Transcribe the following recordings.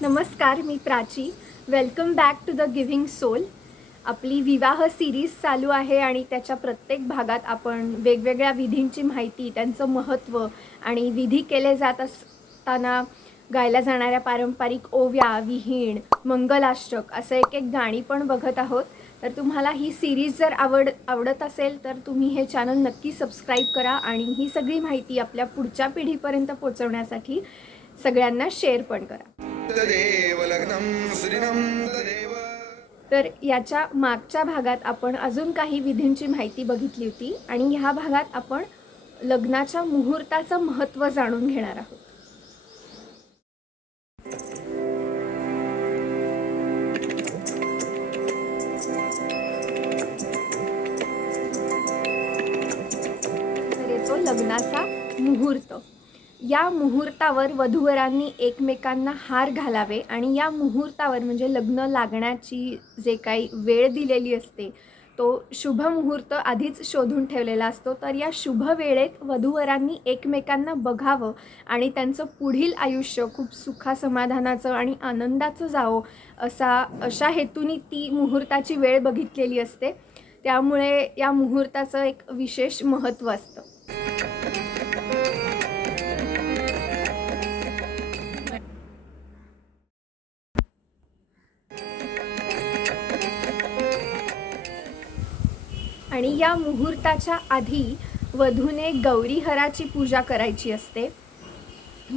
नमस्कार मी Prachi. Welcome back to the giving soul आपली विवाह सिरीज चालू आहे आणि त्याच्या प्रत्येक भागात आपण वेगवेगळ्या विधींची माहिती त्यांचं महत्त्व आणि विधी केले जात असताना गायला जाणाऱ्या पारंपरिक ओव्या विहीण मंगलाष्टक असं एक एक गाणी पण बघत आहोत. तर तुम्हाला ही सिरीज जर आवड आवडत असेल तर तुम्ही हे चॅनल नक्की सबस्क्राईब करा आणि ही सगळी माहिती आपल्या पुढच्या पिढीपर्यंत पोचवण्यासाठी सगळ्यांना शेअर पण करा. तदेव तदेव. तर याच्या मागच्या भागात आपण अजून काही विधींची माहिती बघितली होती आणि ह्या भागात आपण लग्नाच्या मुहूर्ताचं महत्त्व जाणून घेणार आहोत. लग्नाचा मुहूर्त. या मुहूर्तावर वधूवरांनी एकमेकांना हार घालावे आणि या मुहूर्तावर म्हणजे लग्न लागण्याची जे काही वेळ दिलेली असते तो शुभ मुहूर्त आधीच शोधून ठेवलेला असतो. तर या शुभ वेळेत वधूवरांनी एकमेकांना बघावं आणि त्यांचं पुढील आयुष्य खूप सुखासमाधानाचं आणि आनंदाचं जावं असा अशा हेतूने ती मुहूर्ताची वेळ बघितलेली असते. त्यामुळे या मुहूर्ताचं एक विशेष महत्त्व असतं. आणि या मुहूर्ताच्या आधी वधूने गौरीहराची पूजा करायची असते.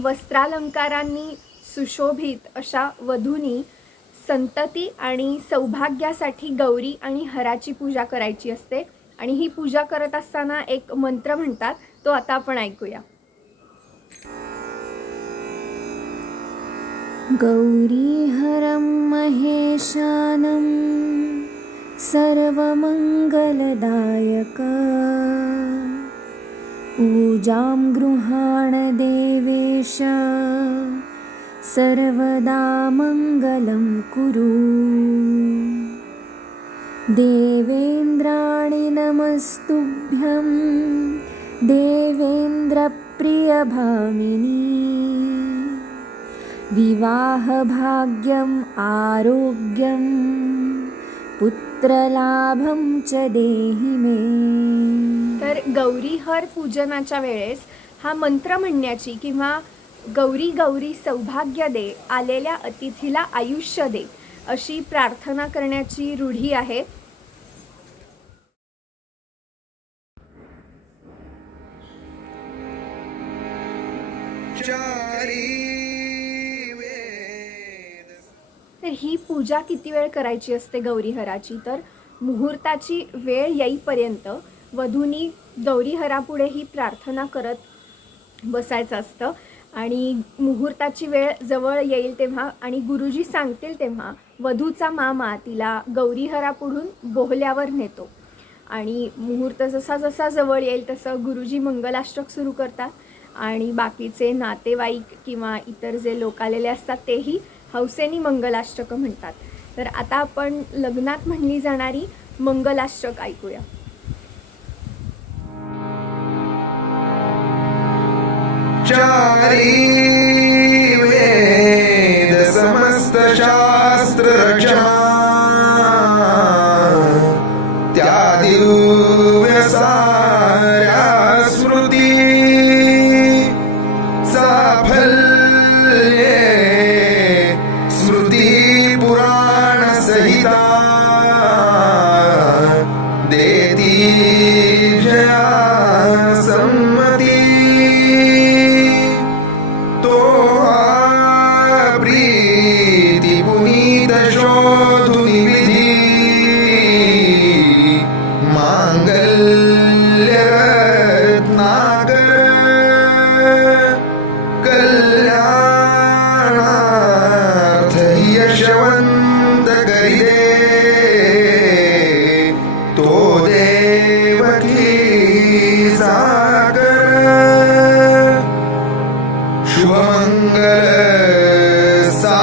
वस्त्रालंकारांनी सुशोभित अशा वधूनी संतती आणि सौभाग्यासाठी गौरी आणि हराची पूजा करायची असते. आणि ही पूजा करत असताना एक मंत्र म्हणतात तो आता आपण ऐकूया. गौरीहरं महेशानम् सर्वमङ्गलदायक। पूजां गृहाण देवेश। सर्वदा मङ्गलं कुरु। देवेन्द्राणि नमस्तुभ्यं। देवेन्द्रप्रियभामिनी। विवाहभाग्यम् आरोग्यं पुत्रलाभं च देहि मे। तर गौरीहर पूजनाच्या वेळेस हा मंत्र म्हणण्याची किंवा गौरी गौरी सौभाग्य दे आलेल्या अतिथीला आयुष्य दे अशी प्रार्थना करण्याची रूढी आहे. चारी ही पूजा किती वेळ करायची असते गौरीहराची? तर मुहूर्ताची वेळ येईपर्यंत वधूनी गौरीहरापुढे ही प्रार्थना करत बसायचं असतं. आणि मुहूर्ताची वेळ जवळ येईल तेव्हा आणि गुरुजी सांगतील तेव्हा वधूचा मामा तिला गौरीहरापुढून बोहल्यावर नेतो. आणि मुहूर्त जसा जसा जवळ येईल तसं गुरुजी मंगलाष्टक सुरू करतात. आणि बाकीचे नातेवाईक किंवा इतर जे लोक आलेले असतात तेही हौसेनी मंगलाष्टकं म्हणतात. तर आता आपण लग्नात म्हणली जाणारी मंगलाष्टक ऐकूया. चारी वेद समस्त शास्त्र रचना तो देवकी सागर शुभमङ्गल सा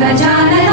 गजानन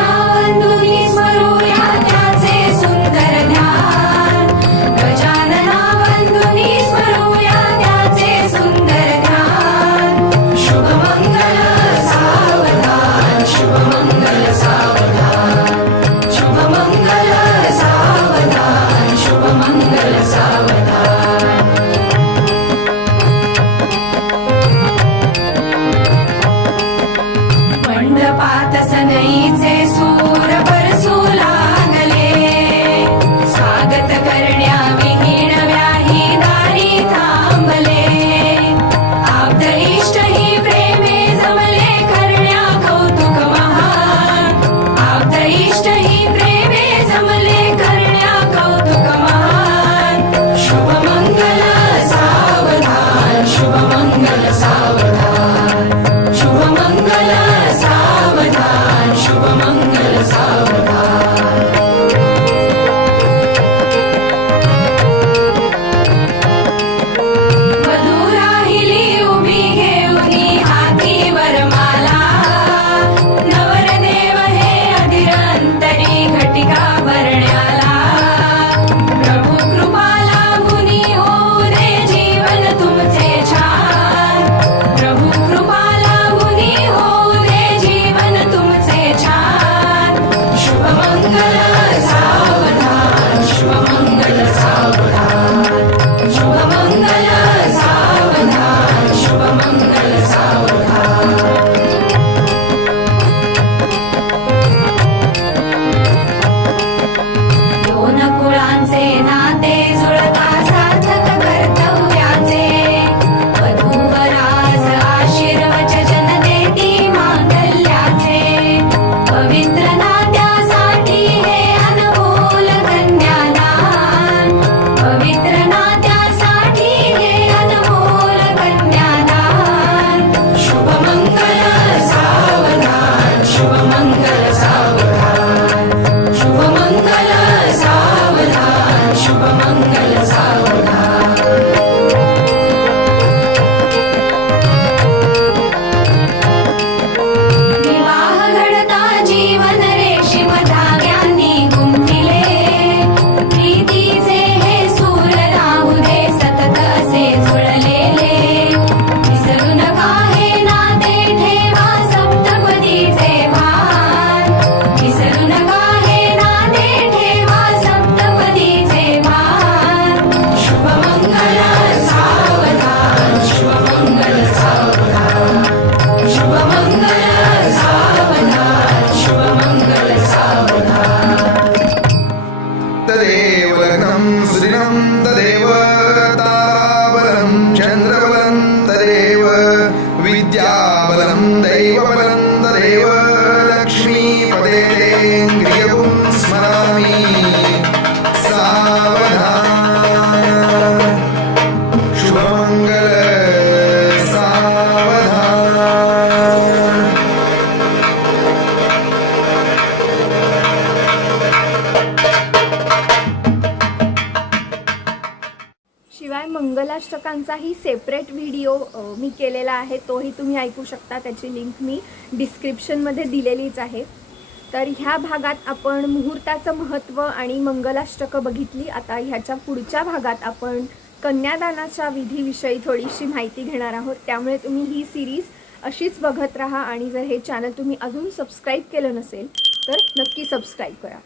मंगलाष्टकांचाही सेपरेट व्हिडिओ मी केलेला आहे. तोही तुम्ही ऐकू शकता. त्याची लिंक मी डिस्क्रिप्शनमध्ये दिलेलीच आहे. तर ह्या भागात आपण मुहूर्ताचं महत्त्व आणि मंगलाष्टकं बघितली. आता ह्याच्या पुढच्या भागात आपण कन्यादानाच्या विधीविषयी थोडीशी माहिती घेणार आहोत. त्यामुळे तुम्ही ही सिरीज अशीच बघत राहा. आणि जर हे चॅनल तुम्ही अजून सबस्क्राईब केलं नसेल तर नक्की सबस्क्राईब करा.